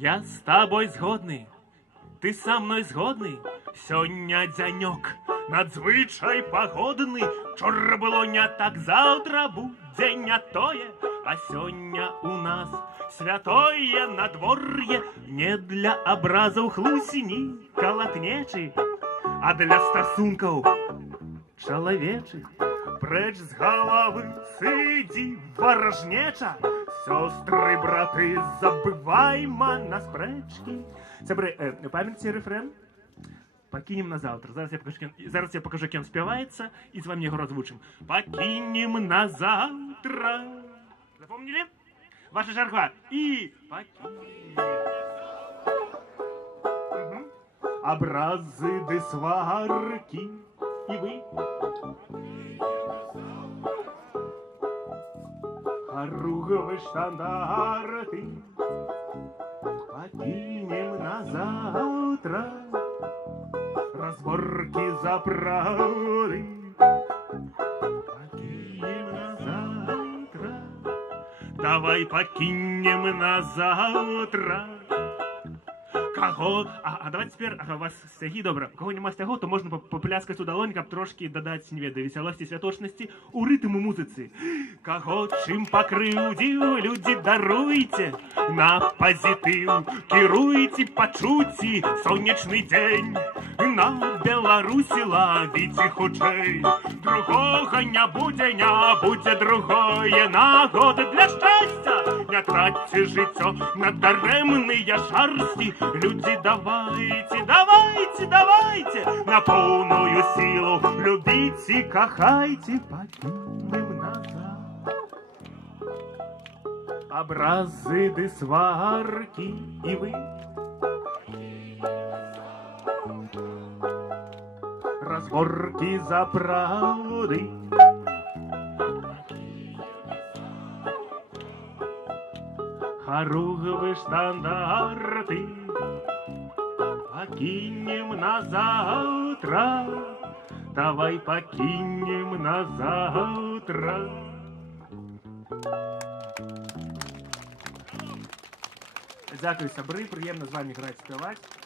Я з тобой згодний, ти са мною згодний? Сьогодні дзяньок надзвичай погодний. Вчора було не так, завтра буде не тоє. А сьогодні у нас святое надвор'є. Не для образов хлусні колотнечі, а для стосунков чоловічих. Преч з голови сиді ворожнеча. Сестри, брати, забиваймо на спречки. Сябри, пам'ятаєте рефрен? Покинем на завтра. Зараз я покажу, кем співається, і з вами його розвучим. Покинем на завтра. Запомнили? Ваша жарга. І покинем. Образи де сварки. І ви. Хоругві штандарти. Покинем на завтра. Разборки за правды. Покинем на завтра. Давай покинем на завтра. Кого? А давайте теперь, у вас стяги, добре. Кого нема стягу, то можна попляскати у долонь, каб трошки додати, не ведаю, веселості, святочності у ритму музиці. Кого чим покривдів, люди даруйте, на позитив керуйте, почуйте, сонячний день. На Беларусі ловите худшей. Другого не буде другое нагоды для щастя. Не тратьте життя на даремные шарсти. Люди, давайте, давайте, давайте, на полную силу любите, кохайте, покинем назад. Образы де сварки, и вы. Разборки за правды. Хоругві штандарти. Покинем на завтра. Давай покинем на завтра. Дякую, сябри, приємно з вами грати, співати.